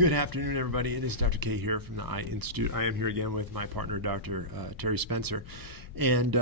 Good afternoon, everybody. It is Dr. K here from the Eye Institute. I am here again with my partner, Dr. Terry Spencer. And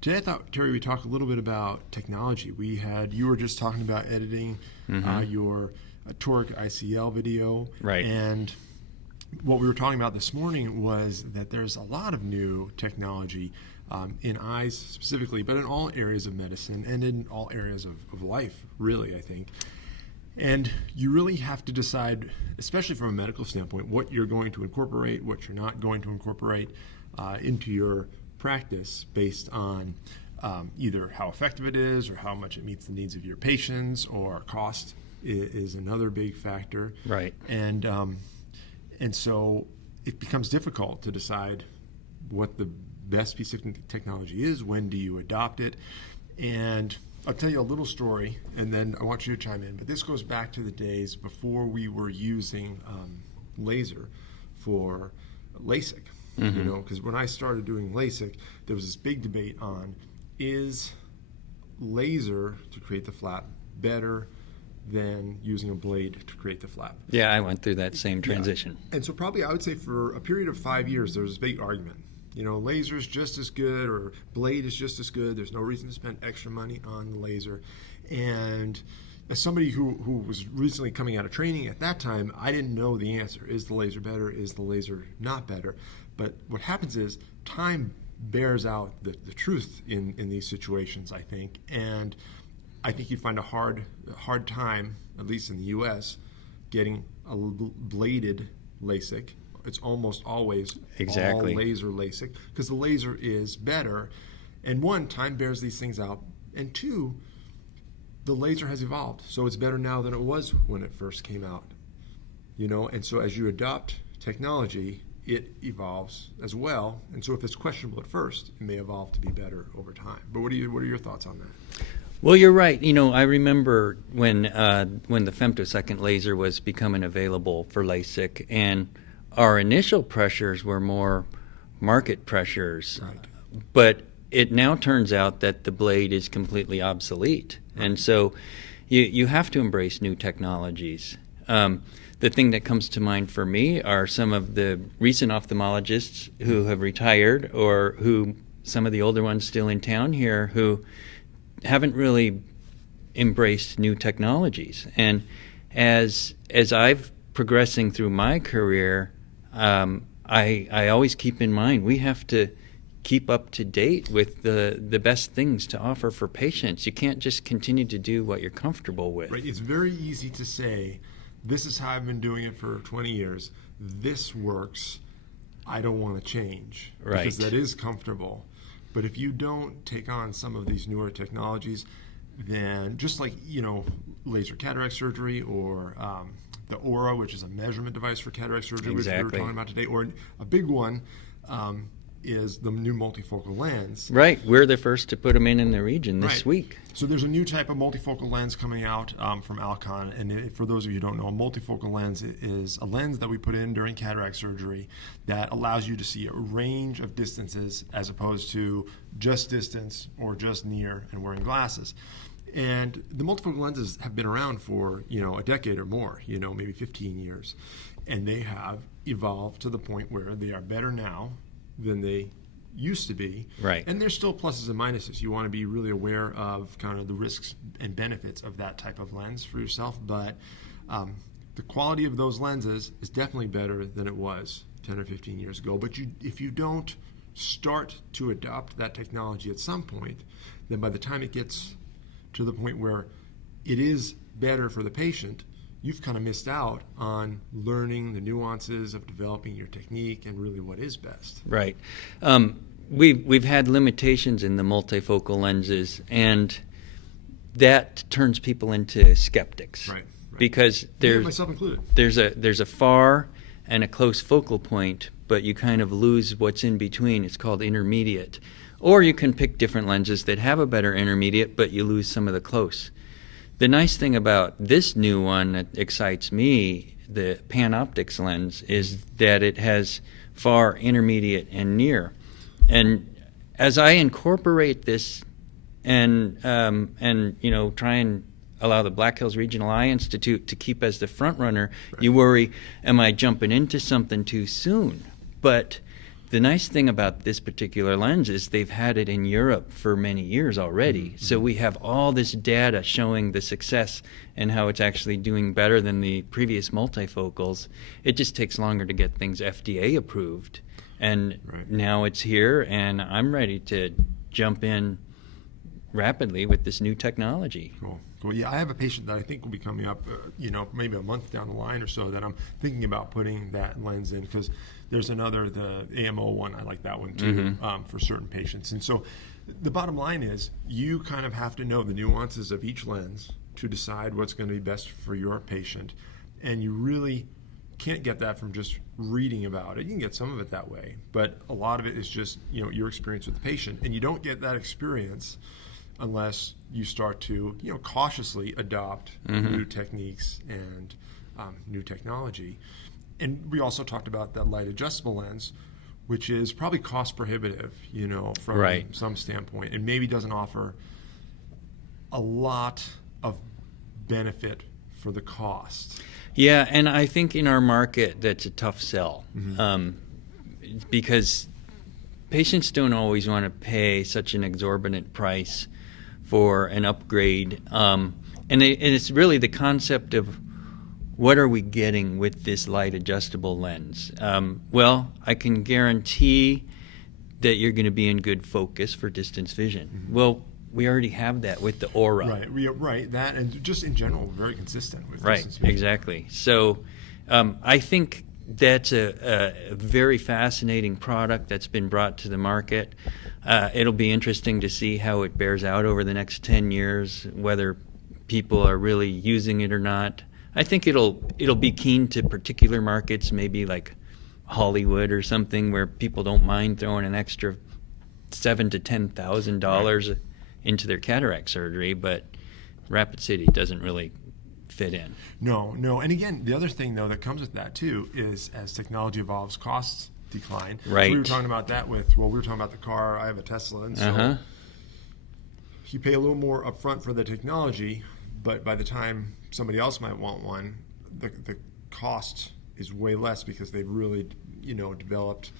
today I thought, Terry, we'd talk a little bit about technology. You were just talking about editing your toric ICL video. Right. And what we were talking about this morning was that there's a lot of new technology in eyes specifically, but in all areas of medicine and in all areas of life, really, I think. And you really have to decide, especially from a medical standpoint, what you're going to incorporate, what you're not going to incorporate into your practice based on either how effective it is or how much it meets the needs of your patients, or cost is another big factor. Right. And so it becomes difficult to decide what the best piece of technology is, when do you adopt it. And I'll tell you a little story, and then I want you to chime in. But this goes back to the days before we were using laser for LASIK. Mm-hmm. You know, because when I started doing LASIK, there was this big debate on, is laser to create the flap better than using a blade to create the flap? Yeah, I went through that same transition. Yeah. And so probably I would say for a period of 5 years, there was this big argument. You know, laser is just as good, or blade is just as good. There's no reason to spend extra money on the laser. And as somebody who was recently coming out of training at that time, I didn't know the answer. Is the laser better? Is the laser not better? But what happens is time bears out the truth in these situations, I think. And I think you'd find a hard time, at least in the U.S., getting a bladed LASIK. It's almost always all laser LASIK, because the laser is better. And one, time bears these things out. And two, the laser has evolved. So it's better now than it was when it first came out. You know, and so as you adopt technology, it evolves as well. And so if it's questionable at first, it may evolve to be better over time. But what are your thoughts on that? Well, you're right. You know, I remember when the femtosecond laser was becoming available for LASIK, and our initial pressures were more market pressures. Right. But it now turns out that the blade is completely obsolete. Right. And so you have to embrace new technologies. The thing that comes to mind for me are some of the recent ophthalmologists who have retired, or who some of the older ones still in town here, who haven't really embraced new technologies. And as I've progressing through my career, I always keep in mind we have to keep up to date with the best things to offer for patients. You can't just continue to do what you're comfortable with. Right. It's very easy to say, this is how I've been doing it for 20 years. This works. I don't want to change. Right. Because that is comfortable. But if you don't take on some of these newer technologies, then just like, you know, laser cataract surgery, or the Aura, which is a measurement device for cataract surgery, which we were talking about today, or a big one is the new multifocal lens. Right. We're the first to put them in the region this week. So there's a new type of multifocal lens coming out from Alcon. And for those of you who don't know, a multifocal lens is a lens that we put in during cataract surgery that allows you to see a range of distances as opposed to just distance or just near and wearing glasses. And the multifocal lenses have been around for, you know, a decade or more, you know, maybe 15 years. And they have evolved to the point where they are better now than they used to be. Right. And there's still pluses and minuses. You want to be really aware of kind of the risks and benefits of that type of lens for yourself. But the quality of those lenses is definitely better than it was 10 or 15 years ago. But if you don't start to adopt that technology at some point, then by the time it gets to the point where it is better for the patient, you've kind of missed out on learning the nuances of developing your technique and really what is best. Right. We've had limitations in the multifocal lenses, and that turns people into skeptics. Right. Because myself included. There's a far and a close focal point, but you kind of lose what's in between. It's called intermediate. Or you can pick different lenses that have a better intermediate, but you lose some of the close. The nice thing about this new one that excites me, the PanOptix lens, is that it has far, intermediate, and near. And as I incorporate this and you know, try and allow the Black Hills Regional Eye Institute to keep as the front runner. You worry, am I jumping into something too soon? But the nice thing about this particular lens is they've had it in Europe for many years already. So we have all this data showing the success and how it's actually doing better than the previous multifocals. It just takes longer to get things FDA approved. And now it's here, and I'm ready to jump in rapidly with this new technology. Cool. Yeah, I have a patient that I think will be coming up, maybe a month down the line or so, that I'm thinking about putting that lens in, because there's another, the AMO one, I like that one too, for certain patients. And so the bottom line is, you kind of have to know the nuances of each lens to decide what's going to be best for your patient. And you really can't get that from just reading about it. You can get some of it that way, but a lot of it is just your experience with the patient, and you don't get that experience unless you start to cautiously adopt new techniques and new technology. And we also talked about that light adjustable lens, which is probably cost prohibitive, from some standpoint, and maybe doesn't offer a lot of benefit for the cost. Yeah, and I think in our market that's a tough sell, because patients don't always want to pay such an exorbitant price for an upgrade, and it's really the concept of what are we getting with this light adjustable lens. Well, I can guarantee that you're going to be in good focus for distance vision. Well, we already have that with the Aura. Right. That, and just in general, very consistent with distance vision. Exactly. So I think that's a very fascinating product that's been brought to the market. It'll be interesting to see how it bears out over the next 10 years, whether people are really using it or not. I think it'll be keen to particular markets, maybe like Hollywood or something, where people don't mind throwing an extra $7,000 to $10,000 into their cataract surgery, but Rapid City doesn't really fit in. No. And again, the other thing, though, that comes with that, too, is as technology evolves, costs decline. Right. So we were talking about that we were talking about the car. I have a Tesla, and so you pay a little more upfront for the technology, but by the time somebody else might want one, the cost is way less, because they've really, developed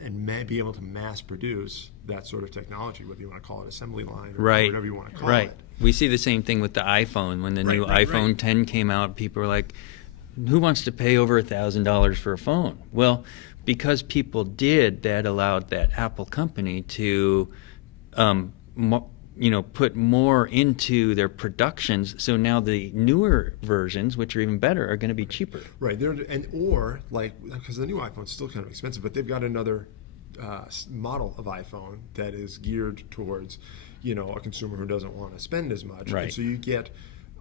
and may be able to mass produce that sort of technology, whether you want to call it assembly line or whatever you want to call it. We see the same thing with the iPhone. When the new iPhone 10 came out, people were like, who wants to pay over $1,000 for a phone? Well, because people did, that allowed that Apple company to put more into their productions. So now the newer versions, which are even better, are going to be cheaper. Right. Because the new iPhone's still kind of expensive, but they've got another model of iPhone that is geared towards, a consumer who doesn't want to spend as much. Right. And so you get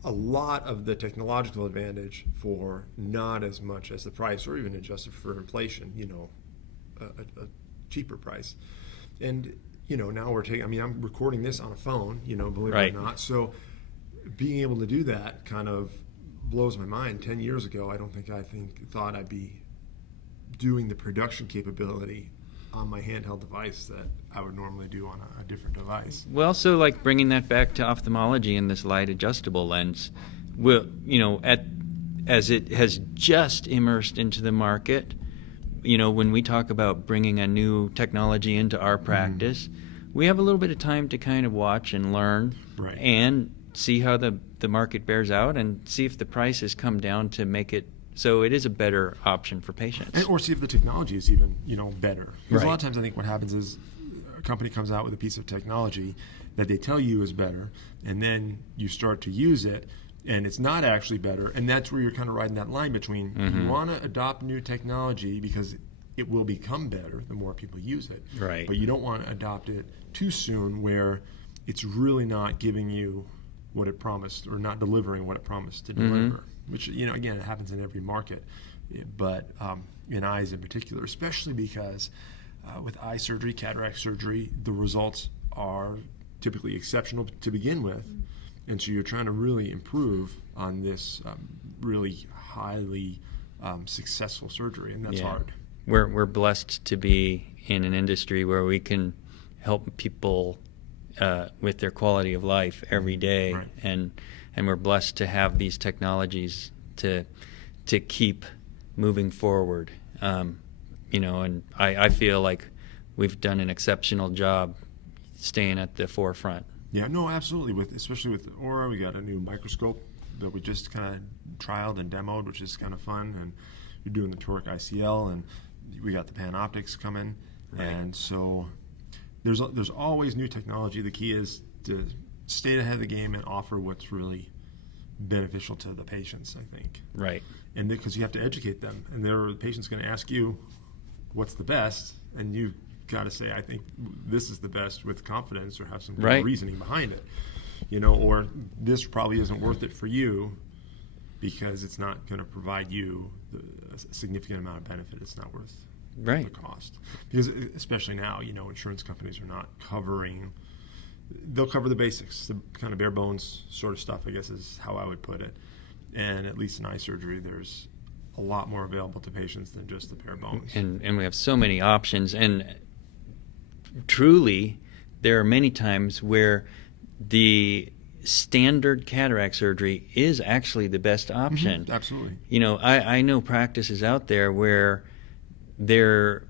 a lot of the technological advantage for not as much as the price, or even adjusted for inflation, a cheaper price. And now I'm recording this on a phone, believe it or not. So being able to do that kind of blows my mind. 10 years ago, I thought I'd be doing the production capability on my handheld device that I would normally do on a different device. Well, so like bringing that back to ophthalmology and this light adjustable lens, as it has just immersed into the market, when we talk about bringing a new technology into our practice, we have a little bit of time to kind of watch and learn and see how the market bears out, and see if the price has come down to make it so it is a better option for patients. Or see if the technology is even, better. Because a lot of times I think what happens is a company comes out with a piece of technology that they tell you is better, and then you start to use it, and it's not actually better. And that's where you're kind of riding that line between you want to adopt new technology because it will become better the more people use it. Right. But you don't want to adopt it too soon, where it's really not giving you what it promised, or not delivering what it promised to deliver. Which, again, it happens in every market, but in eyes in particular, especially because with eye surgery, cataract surgery, the results are typically exceptional to begin with, and so you're trying to really improve on this really highly successful surgery, and that's hard. We're blessed to be in an industry where we can help people with their quality of life every day, Right. and we're blessed to have these technologies to keep moving forward. And I feel like we've done an exceptional job staying at the forefront. Yeah, no, absolutely. Especially with Aura, we got a new microscope that we just kind of trialed and demoed, which is kind of fun. And you're doing the toric ICL, and we got the Panoptics coming. Right. And so there's always new technology. The key is to stay ahead of the game and offer what's really beneficial to the patients, I think. Right. And because you have to educate them, and the patient's going to ask you what's the best, and you've got to say, I think this is the best with confidence, or have some Right. reasoning behind it, or this probably isn't worth it for you because it's not going to provide you a significant amount of benefit. It's not worth Right. the cost, because especially now, insurance companies are not covering. They'll cover the basics, the kind of bare bones sort of stuff, I guess is how I would put it. And at least in eye surgery, there's a lot more available to patients than just the bare bones. And we have so many options, and truly there are many times where the standard cataract surgery is actually the best option. Mm-hmm, absolutely. I know practices out there where their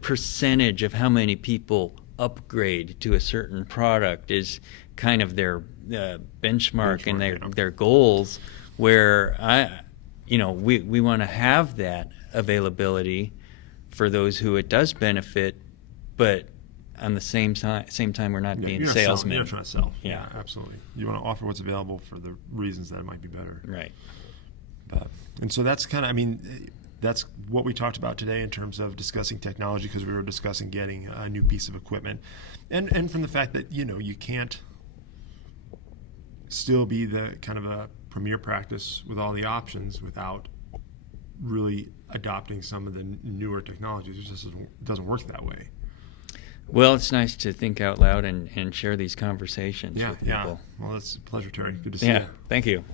percentage of how many people upgrade to a certain product is kind of their benchmark and their goals, where we want to have that availability for those who it does benefit, but on the same time we're not being salesmen. You're not trying to sell. Yeah, absolutely. You want to offer what's available for the reasons that it might be better. Right. And so that's kind of, that's what we talked about today in terms of discussing technology, because we were discussing getting a new piece of equipment, and from the fact that you can't still be the kind of a premier practice with all the options without really adopting some of the newer technologies. It just doesn't work that way. Well, it's nice to think out loud and share these conversations with people. Yeah. Well, it's a pleasure, Terry. Good to see Yeah, you. thank you.